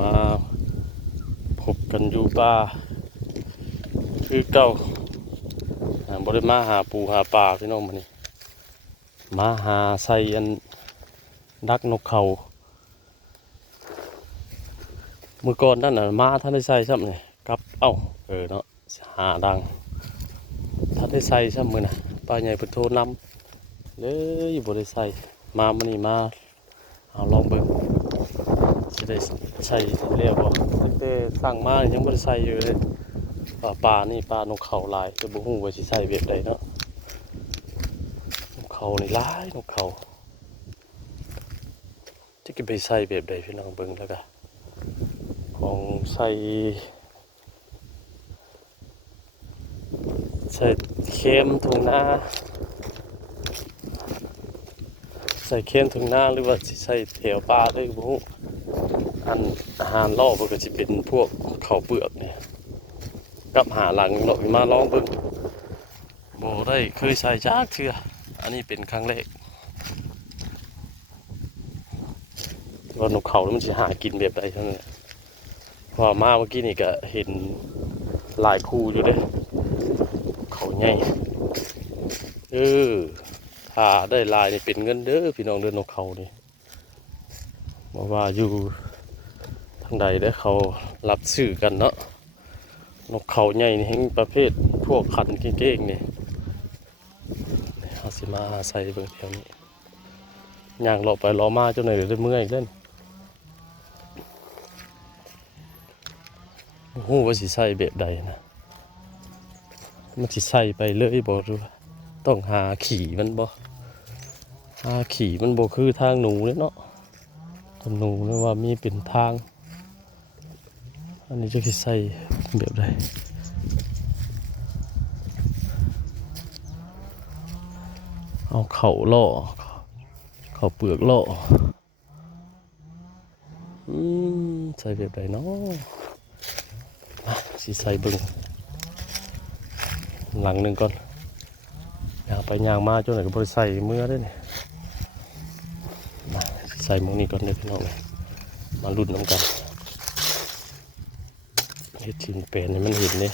มาพบกันอยู่ป่าคือเก่าบ่ได้มาหาปูหาปลาพี่น้องมื้อนี้มาหาใส่อันดักนกเขามื้อก่อนนั่นน่ะมาท่านได้ใส่ซ้ำนี่กับเนาะหาดังท่านได้ใส่ซ้ำมื้อน่ะป้าใหญ่เพิ่นโทรนำเลยบ่ได้ใส่มามื้อนี้มาเอาลองเบิ่งสิได้ใส่เรียกบ่ตั้งแต่สั่งมายังบ่ได้ใส่อยู่เลยปลานี่ปลานกเขาหลายแต่บ่ฮู้ว่าสิใส่แบบใดเนาะนกเขานี่หลายนกเขาจะไปใส่แบบใดพี่น้องเบิ่งแล้วก็ของใส่เค็มถุงหน้าใส่เค็มถุงหน้าหรือว่าสิใส่แถวปลาเลยบ่ฮู้อันอาหารล่อมันก็สิเป็นพวกข้าวเปลือกเนี่ยกับหาหลังเรามาลองเบิ่งบ่ได้เคยใส่จักเทื่ออันนี้เป็นครั้งแรกว่านกเขาแล้วมันสิหากินแบบใดเท่านั้นเพราะมาเมื่อกี้นี่ก็เห็นหลายคู่อยู่เด้เขาใหญ่ถ้าได้ลายนี่เป็นเงินเด้อพี่น้องเด้อนกเขานี่บอกว่าอยู่ทางใดได้เขารับซื้อกันเนาะนกเขาใหญ่นี่แห่งประเภทพวกขันเก่งๆนี่เอาสิมาใส่เบิ่งแถวนี้ย่างเลาะไปเลาะมาจนไหนได้เมื่อยอีกเล่นโอ้โหว่าสิใส่แบบใดนะมันสิใส่ไปเลยบ่รู้ต้องหาขี่มันบ่หาขี่มันบ่คือทางหนูเลยเนาะทางหนูนี่ว่ามีเป็นทางอันนี้จะสิใส่แบบใดเอาเข่าล่อเข่าเปลือกล่อใส่แบบใดเนาะสิใส่เบิ่งหลังหนึ่งก่อนย่างไปย่างมาจนไหนก็บริใส่เมื่อได้เนี่ยมาใส่หมูนี่ก่อนเลยพี่น้องเลยมาลุ้นน้ำกันเฮ็ดชิ้นเป็นให้มันเห็นเนี่ย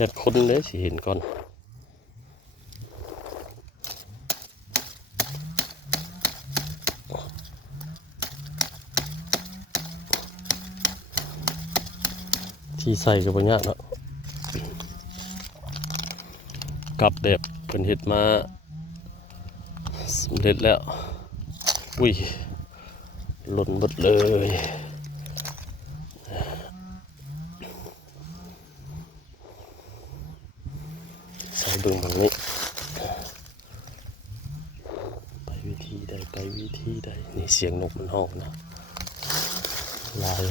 ยัดคนเลยสิเห็นก่อนที่ใส่กับบางอย่างเนาะกับแบบเพิ่นเฮ็ดมาสำเร็จแล้วอุ้ยหล่นหมดเลยใส่เบิ่งแบบนี้ไปวิธีใดนี่เสียงนกมันห้องนะลาย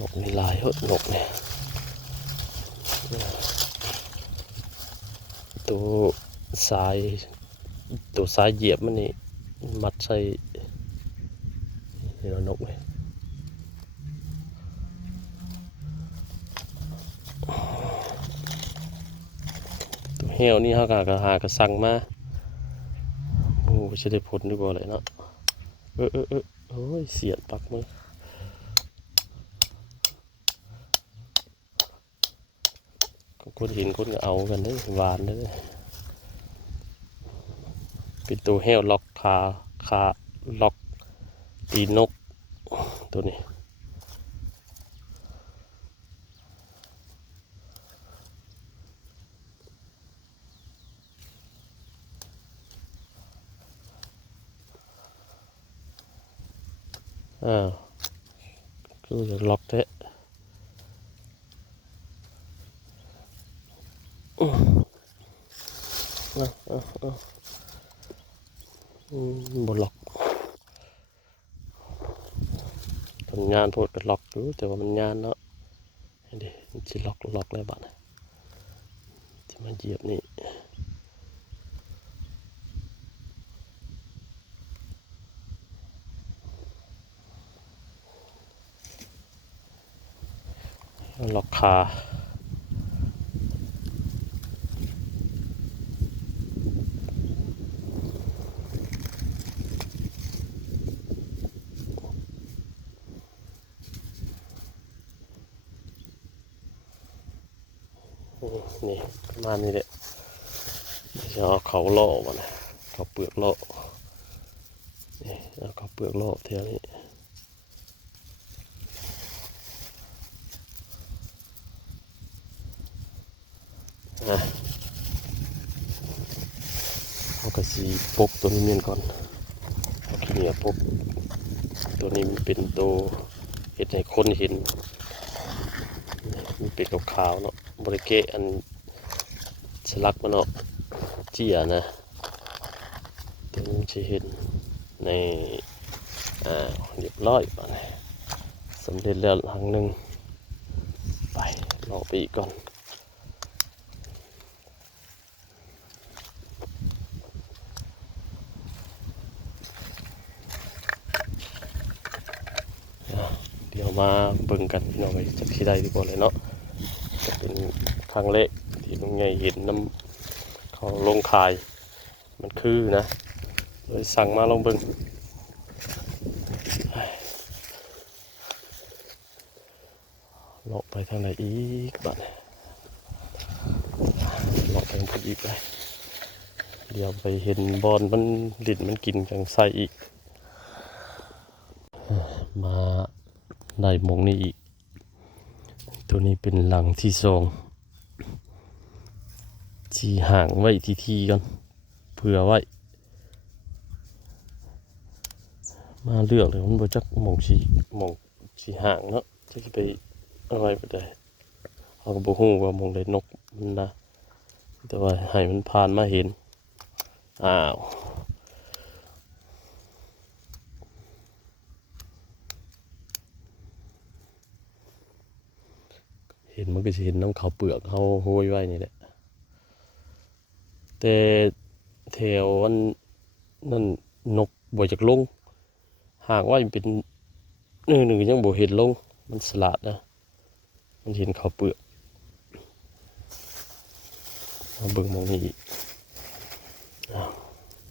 นกนี่ลายนกเนี่ยตัวสายเหยียบมันนี่มัดใส่นกเลยตัวเหี้ยวนี่เขาหากระสังมาโอ้จะได้ผลดีกว่าเลยเนาะโอ้ยเสียดปักมือคนเห็นคนก็เอากันเลยหวานเลยเป็นตัวเหี้ยวล็อกขาล็อกตีนกตัวนี้คือจะล็อกแท้บนล็อกทำงานโพดก็ล็อกอยู่แต่ว่ามันงานเนาะเดี๋ยวมันจะล็อกแล้วบ้านที่มาเหยียบนี่ล็อกขา นี่ประมาณนี้แหละจะเอาเขาโล่มานะเขาเปลือกโล่นี่เอาเขาเปลือกโล่เท่านี้เอากระสีปกตัวนี้เมียนก่อนเอาขี้เหนียวปกตัวนี้มันเป็นตัวเห็ดให้คนเห็นมันเป็นขาวๆเนาะบริเกะอันสลักมันเนาะเจียนะตัวนี้จะเห็นในเรียบร้อยป่ะเนี่ยสำเร็จแล้วหลังหนึ่งไปรอไปอีกก่อนเดี๋ยวมาเบิ่งกันพี่น้องไปจักที่ใดดีกว่าเลยเนาะจะเป็นครั้งแรกที่ลุงใหญ่เห็นน้ำเขาลงขายมันคือนะเลยสั่งมาลองเบิ่งเลาะไปทางไหนอีกบ้านเลาะไปทางพุทธอีกเลยเดี๋ยวไปเห็นบอลมันลิ้นมันกินจังไส้อีกมาได้หมองนี้อีกตัวนี้เป็นหลังที่สองที่ห่างไว้ทีๆกันเผื่อไว้มาเลือกเลยมันบ่จักหมองสีห่างเนาะจะไปเอาไว้บ่ได้เขาก็บ่ฮู้ว่าหมองใดนกมันนะแต่ว่าให้มันผ่านมาเห็นอ้าวเห็นมันก็จะเห็นน้ำเขาเปลือกเขาโหยไว้นี่แหละแต่แถววันนั่นนกบ่จากลงหากว่าเป็นหนึ่งยังบ่เห็นลงมันสลัดนะมันเห็นเขาเปลือกมาเบิ่งมองนี้อีก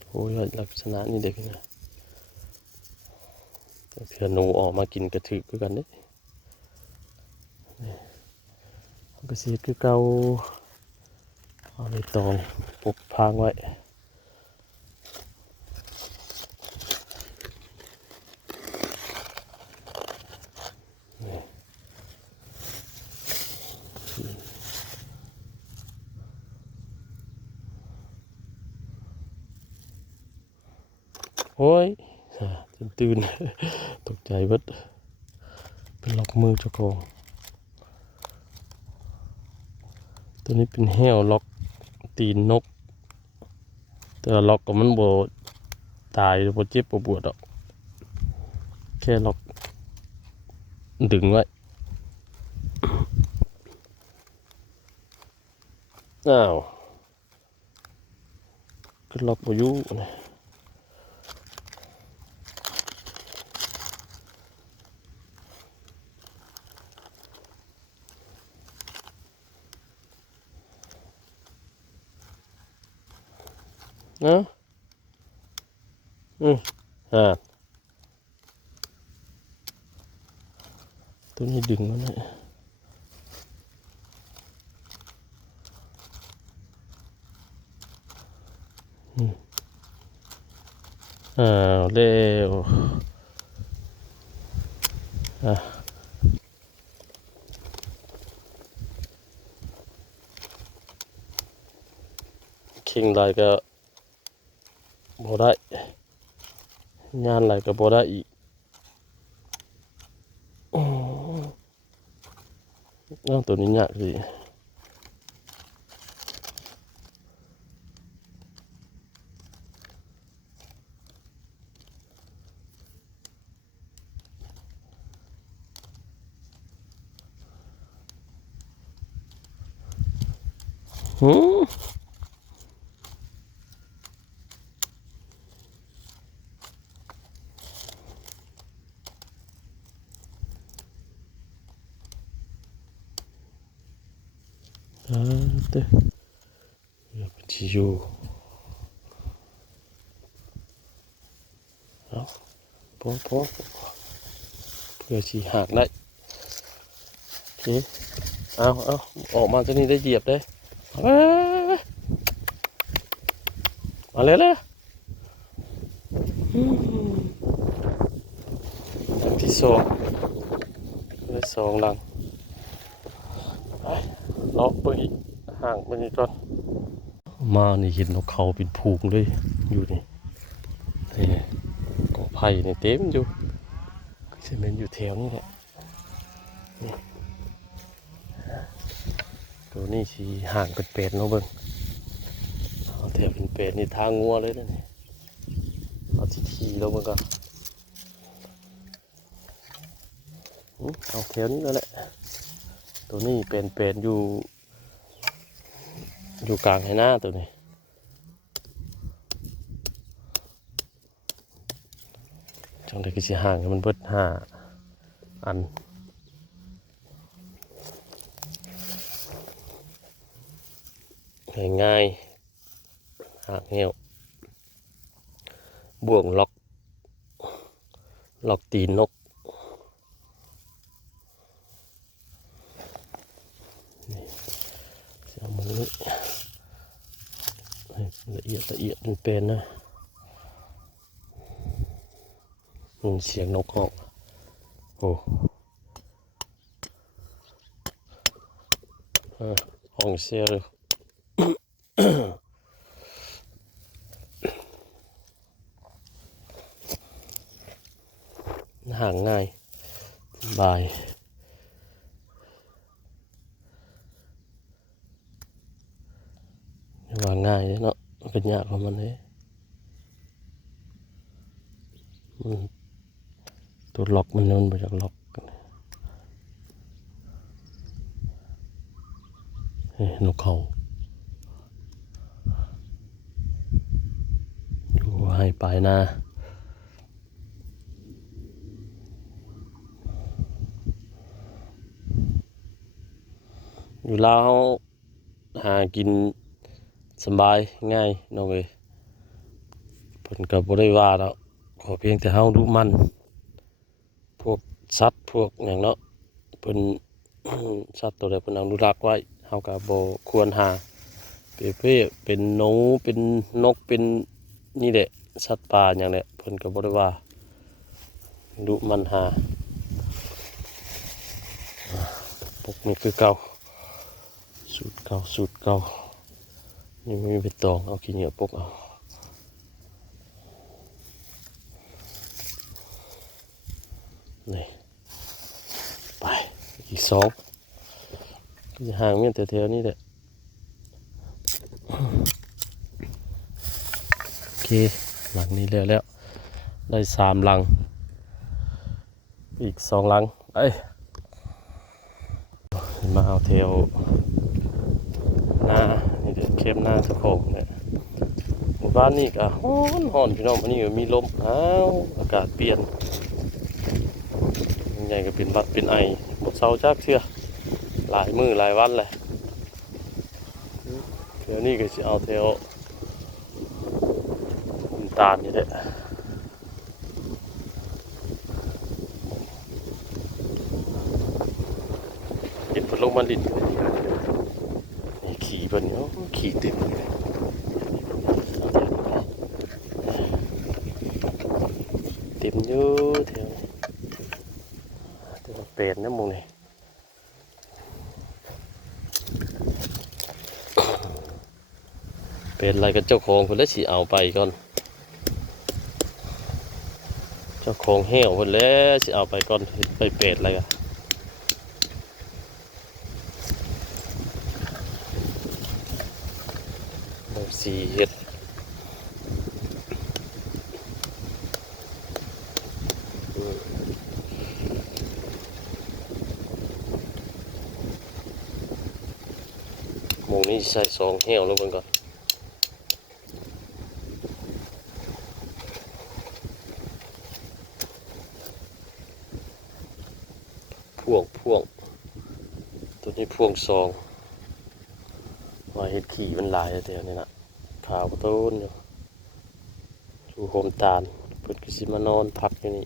โอ้ยลักษณะนี่เด็กนะเถื่อหนูออกมากินกระถือคือกันเด้ก็เสียคือเก่าเอาไปตองปกพางไว้โอ้ยตื่นตกใจเบิดเป็นล็อกมือเจ้าของตัวนี้เป็นแห้วล็อกตีนนกแต่ล็อกก็มันบ่ตายบ่เจ็บบ่ปวดหรอกแค่ล็อกดึงไว้อ้าวก็ล็อกบ่อยู่นะนะตัวนี้ดึงมันเลยเร็วเข่งไรก็บ่ได้งานไรก็บ่ได้อีกตัวนี้ยากสิเต้เป็นชิวเอาพอเพื่อชีหักได้โอเคเอาออกมาจะนี่ได้เหยียบได้ เอ้ยมาเลยเลยหลังที่สองเลยสองหลังไปเลาะไปอีกห่างไปอีกก่อนมานี่เห็นนกเขาเป็นผูงเลยอยู่นี่นี่กอไผ่นี่เต็มอยู่เซเมนต์อยู่แถวนี้แหละนี่ตัวนี้สีห่างเป็นเป็ดเนาะเบิ่งเอาแถวเป็นเป็ดนี่ทางงัวเลยนะนี่เอาทีแล้วเบิ่งก่อนเอาแถวนี้แล้วแหละตัวนี้เป็นอยู่กลางไหหน้าตัวนี้จังได้ก็สิห่างกันมันเบิด5 อันง่ายๆหากเหี่ยวบ่วงล็อกตีนนกนี่เอามือนี้ละเอียดเป็นนะเสียงนกออกโอ้ห้องเสียเลยห่างง่ายบายวางง่ายเนาะเป็นยากของมันเลยตัวล็อกมันไปจากล็อกนกเขาอยู่ให้ปลายนาอยู่ลาวหากินสบายง่ายน้องเอ้ยเพิ่นก็บ่ได้ว่าแล้วขอเพียงแต่เฮารู้มันพวกสัตว์พวกหยังเนาะเพิ่น สัตว์ตัวใดเพิ่นอนุรักษ์ไว้เฮาก็บ่ควรหาเป็นหนูเป็นนกเป็นนี่แหละสัตว์ป่าหยังแหละเพิ่นก็บ่ได้ว่าดุมันหาปกนี่คือเก่าสูตรเก่านี่ไม่มีใบตองเอาขี้เหนียวปกเอานี่ไปอีก2ก็จะห่างเมียนแถวๆนี้แหละโอเคหลังนี้แล้วได้3 หลังอีก2 หลังมาเอาแถวหน้านี่เดี๋ยวเข้มหน้าเจ้าของเนี่ยหมู่บ้านนี่ก็ฮ้อนพี่น้องอันนี้ก็มีลมอากาศเปลี่ยนใหญ่ก็เป็นหวัดเป็นไอหมดเศร้าจักเชื่อหลายมื้อหลายวันเลยแถวนี้ก็สิเอาแถวตาลนี่แหละกินผลลงมันดินนี่ขี่เพิ่นเนาะขี่เต็มเลยเต็มอยู่แถวตัวเป็ดนะหมู่นี่เป็นอะไรกับเจ้าของเพิ่นแล้วสิเอาไปก่อนเจ้าของแห้วเพิ่นแล้วสิเอาไปก่อนไปเป็ดอะไรกันสีเห็ดหมูนี้ใส่2 แห้วลงไปก่อนพ่วงตัวนี้พ่วง2มาเห็ดขี่มันหลายแต่นี่นะขาวต้นอยู่โฮมตาลเพิ่นก็สิมานอนพักอยู่นี่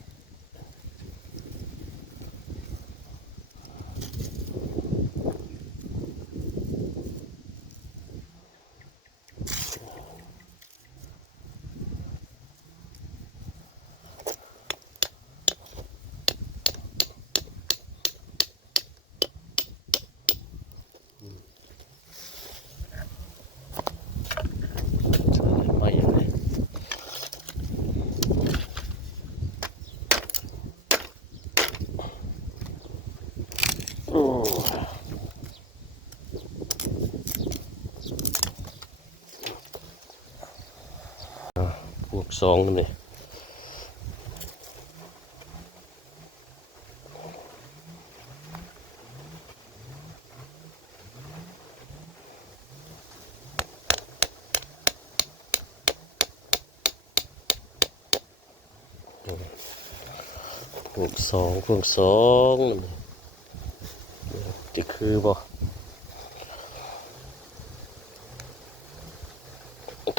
สองนั่นนี่พวกสองนั่นนี่จะคือบ่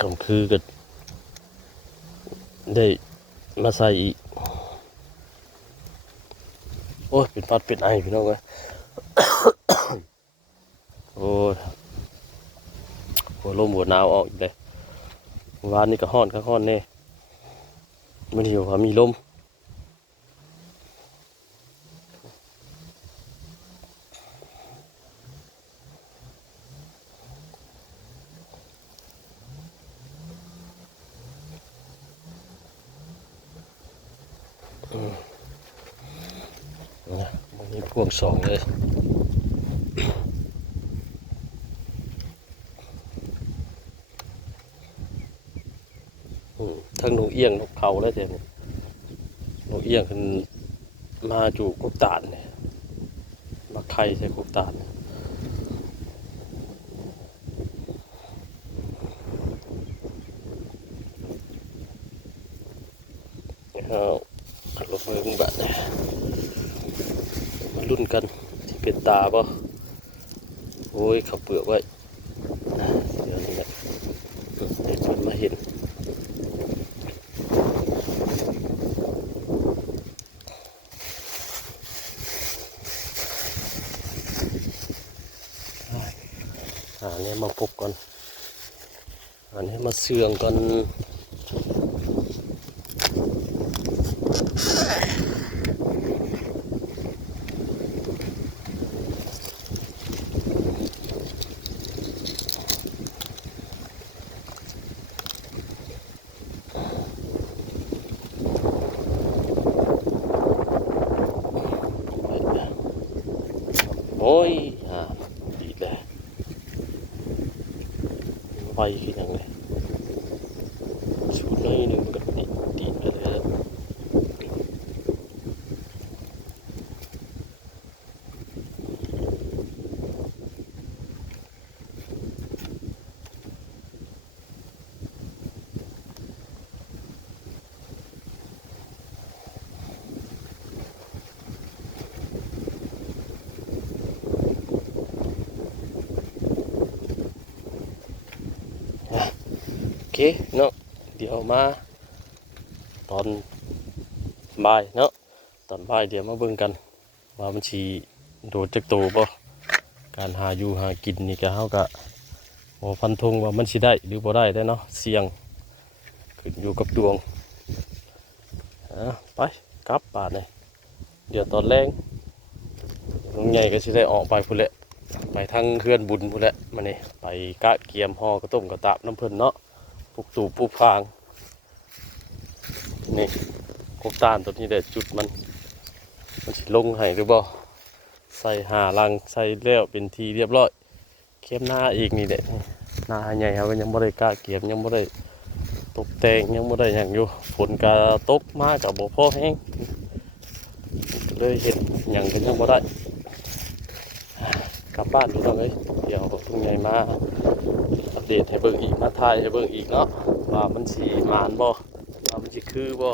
คำคือก็ได้มาใส่อีกโอ้ยเป็นพัดเป็นไอพี่น้องเอ้ยโอ้ยหัวลมหัวหนาวออกอีกเลยวานนี่ก็ฮ้อนก็ฮ้อนแน่มันหิวว่ามีลมนะมันมีพวงสองเลยทั้งนกเอี้ยงนกเขาแล้วเดี๋ยวนี้นกเอี้ยงขึ้นมาจูกกตาลเนี่ยมาไข่ใส่กกตาลเอาลงมือแบบนี้มาลุ้นกันที่เป็นตาป่ะโอ้ยขับเปลือกไว้เดี๋ยวนี้แหละเด็กมันมาเห็นอันนี้มาพบก่อนอันนี้มาเสื่องก่อนโอ้ยดีเลยไฟขึ้นยังเลยชุดนี้หนึ่งมันก็ดีไปเลยโอเคเนาะเดี๋ยวมาตอนบ่ายเนาะตอนบ่ายเดี๋ยวมาเบิ่งกันว่ามันชีโดดจากโตบ่การหาอยู่หากินนี่ก็เฮาก็โอ้ฟันธงว่ามันสิได้หรือบ่ได้ได้เนาะเสี่ยงขึ้นอยู่กับดวงไปกลับป่านเลยเดี๋ยวตอนแรงลุงใหญ่ก็สิได้ออกไปพุ่นแหละไปทางเฮือนบุญพุ่นแหละมานี่ไปกะเกียมห่อกระต้มกระตาบน้ำเพิ่นเนาะปลูกตู่ปลูกฟางนี่กบตาลตัวนี้แหละจุดมันสิลงให้หรือบ่ใส่หาลังใส่แล้วเป็นทีเรียบร้อยเข้มหน้าอีกนี่แหละหน้าใหญ่เขาก็ยังบ่ได้กะเกียมยังบ่ได้ตกแต่งยังบ่ได้หยังอยู่ฝนก็ตกมาก็บ่พอแห้งเลยเฮ็ดหยังก็ยังบ่ได้กลับบ้านดูหน่อยเดี๋ยวลุงใหญ่มาอัปเดตให้เบิ่งอีกมาถ่ายให้เบิ่งอีกเนาะว่ามันสิหมานบ่ว่ามันสิคือบ่